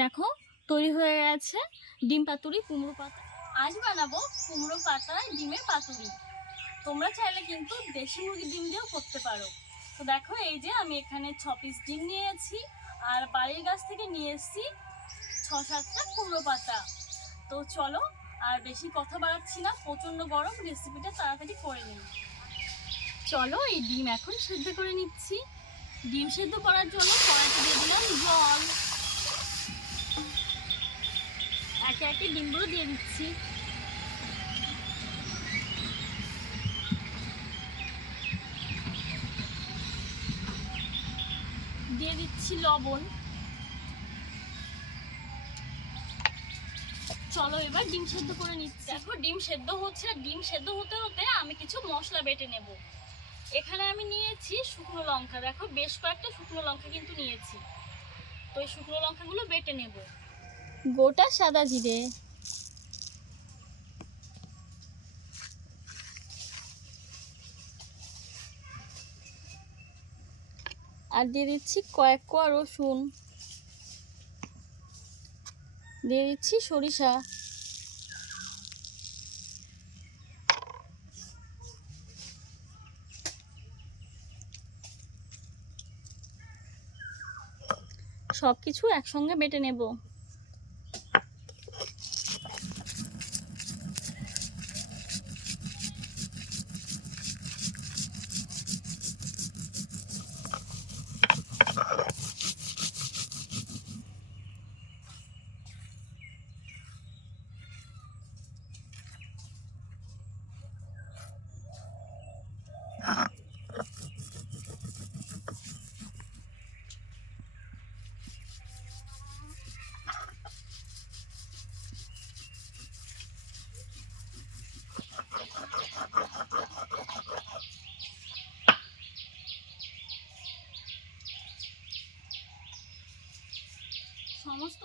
দেখো, তৈরি হয়ে গেছে ডিম পাতুরি, কুমড়ো পাতা। আজ বানাবো কুমড়ো পাতায় ডিমের পাতুরি। তোমরা চাইলে কিন্তু দেশি মুরগির ডিম দিয়েও করতে পারো। তো দেখো, এই যে আমি এখানে ছ পিস ডিম নিয়েছি, আর বাড়ির গাছ থেকে নিয়ে এসেছি ছ সাতটা কুমড়ো পাতা। তো চলো, আর বেশি কথা বাড়াচ্ছি না, প্রচণ্ড গরম রেসিপিটা তাড়াতাড়ি করে নিই। চলো, এই ডিম এখন সেদ্ধ করে নিচ্ছি। ডিম সেদ্ধ করার জন্য কড়াইতে দিয়ে দিলাম জল। একে একে ডিমগুলো দিয়ে দিচ্ছি। দিয়ে দিচ্ছি লবণ। চলো এবার ডিম সেদ্ধ করে নিচ্ছি। দেখো, ডিম সেদ্ধ হচ্ছে, ডিম সেদ্ধ হতে হতে আমি কিছু মশলা বেটে নেব। এখানে আমি নিয়েছি শুকনো লঙ্কা। দেখো, বেশ কয়েকটা শুকনো লঙ্কা কিন্তু নিয়েছি। তো এই শুকনো লঙ্কাগুলো বেটে নেব। গোটা সাদা জিরে। আর দিয়ে দিচ্ছি কয়েক কোয়া রসুন। দিয়ে দিচ্ছি সরিষা। সব কিছু একসঙ্গে বেটে নেব।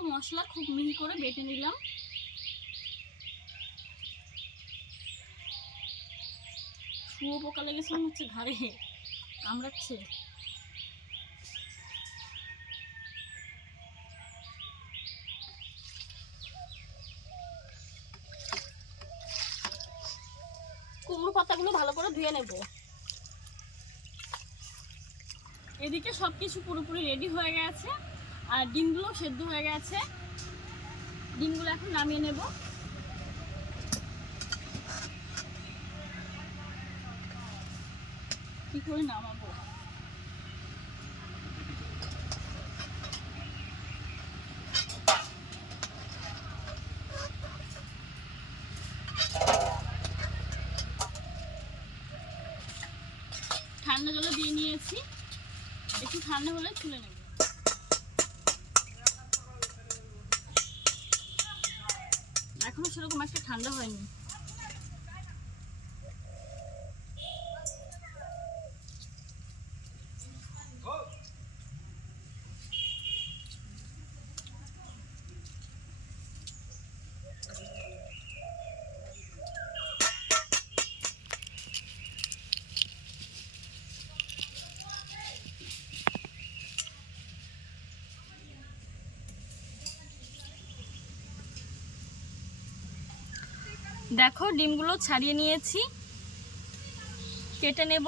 মশলা খুব মিহি করে বেটে নিলাম। শুয়ো পোকা লেগেছে মনে হচ্ছে ঘাড়ে, কামড়াচ্ছে। কুমড়ো পাতাগুলো ভালো করে ধুয়ে নেব। এদিকে সব কিছু পুরোপুরি রেডি হয়ে গেছে। আর ডিমগুলো সেদ্ধ হয়ে গেছে। ডিমগুলো এখন নামিয়ে নেব। কি করে নামাবো? ঠান্ডা জলে দিয়ে নিয়েছি। একটু ঠান্ডা হলে তুলে নেব। এখনও সেরকম একটা ঠান্ডা হয়নি। দেখো ডিমগুলো ছাড়িয়ে নিয়েছি। কেটে নেব।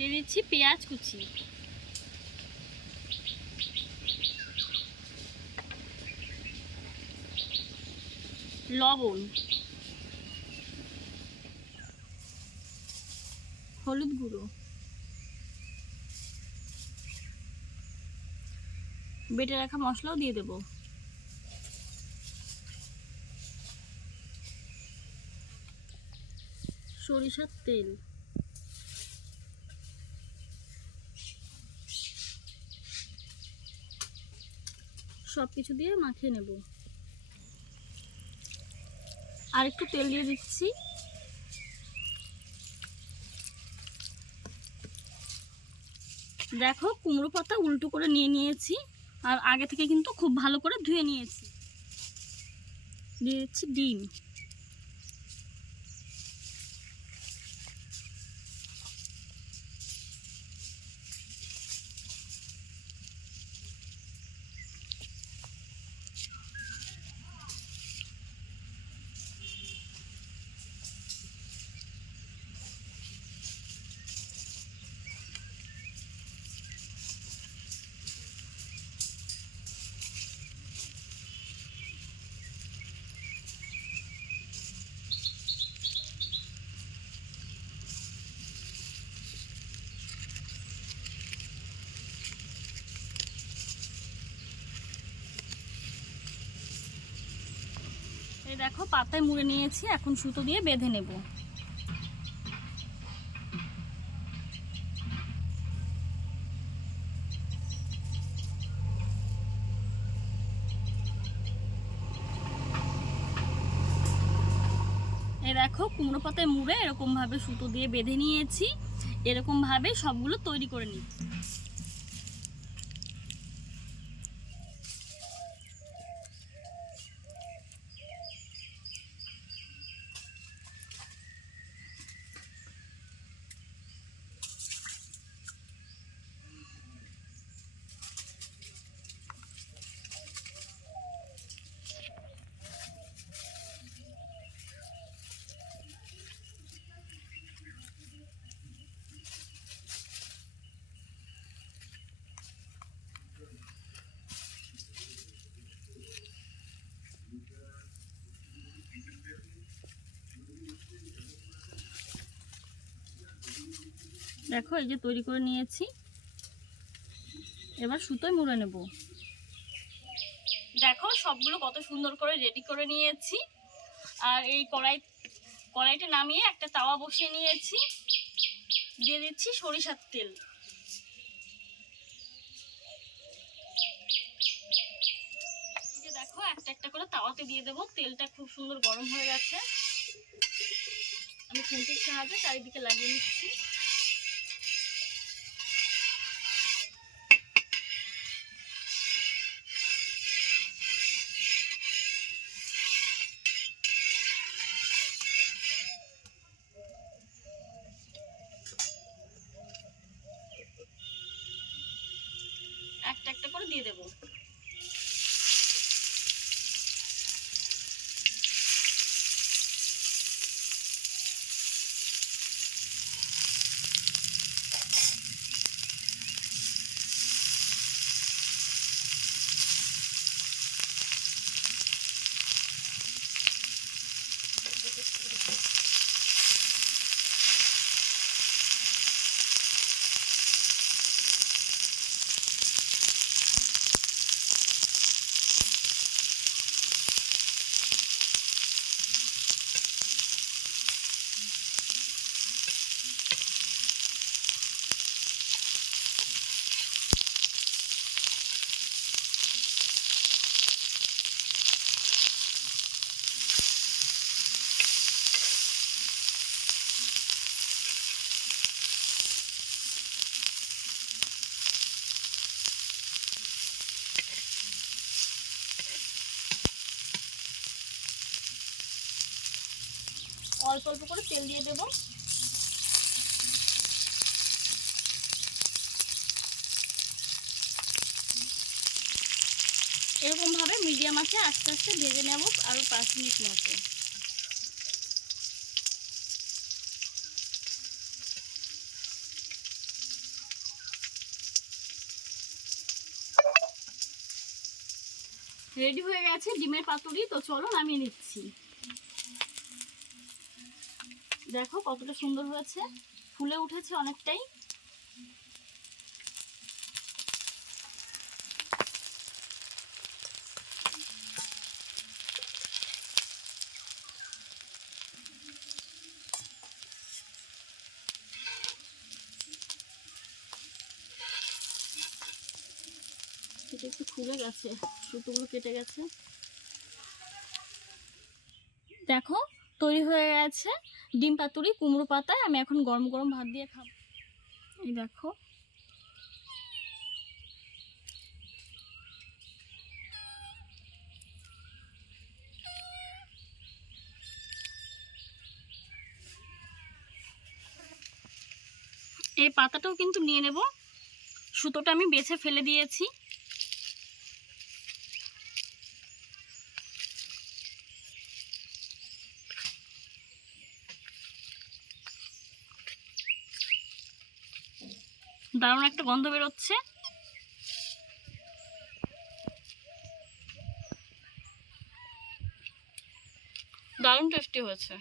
দিয়ে দিচ্ছি পেঁয়াজ কুচি। লবণ। হলুদ গুঁড়ো। বেটে রাখা মশলাও দিয়ে দেব। সরিষার তেল। সব কিছু দিয়ে মাখিয়ে নেব। আর একটু তেল দিয়ে দিচ্ছি। দেখো কুমড়ো পাতা উল্টো করে নিয়ে নিয়েছি, আর আগে থেকে কিন্তু খুব ভালো করে ধুয়ে নিয়েছি। দিয়ে দিচ্ছি ডিম। এই দেখো, পাতায় মুড়ে নিয়েছি, এখন সুতো দিয়ে বেঁধে নেব। এই দেখো, কুমড়ো পাতায় মুড়ে এরকম ভাবে সুতো দিয়ে বেঁধে নিয়েছি এরকম ভাবে সবগুলো তৈরি করে নিচ্ছি। দেখো, এই যে তৈরি করে নিয়েছি। এবার সুতোয় মুড়ে নেব। দেখো, সবগুলো কত সুন্দর করে রেডি করে নিয়েছি। আর এই কড়াই কড়াইটা নামিয়ে একটা তাওয়া বসিয়ে নিয়েছি। দিয়ে দিচ্ছি সরিষার তেল। দেখো, একটা একটা করে তাওয়াতে দিয়ে দেবো। তেলটা খুব সুন্দর গরম হয়ে গেছে। আমি খুন্তির সাহায্যে চারিদিকে লাগিয়ে নিচ্ছি। দেবো অল্প অল্প করে তেল দিয়ে দেবো। এরকম ভাবে মিডিয়াম আছে, আস্তে আস্তে ভেজে নেব আরও পাঁচ মিনিট মতো। রেডি হয়ে গেছে ডিমের পাতুরি, তো চলো নামিয়ে নিচ্ছি। দেখো কতটা সুন্দর হয়েছে। ফুলে উঠেছে অনেকটাই। সেটা একটু খুলে গেছে, সুতোগুলো কেটে গেছে। দেখো, তৈরি হয়ে গেছে। ডিম পাতুরি, কুমড়ো পাতায় আমি এখন গরম গরম ভাত দিয়ে খাব। এই দেখো। এই পাতাটাও কিন্তু নিয়ে নেব। সুতোটা আমি বেছে ফেলে দিয়েছি। দারুণ একটা গন্ধ বেরোচ্ছে। দারুণ টেস্টি হয়েছে।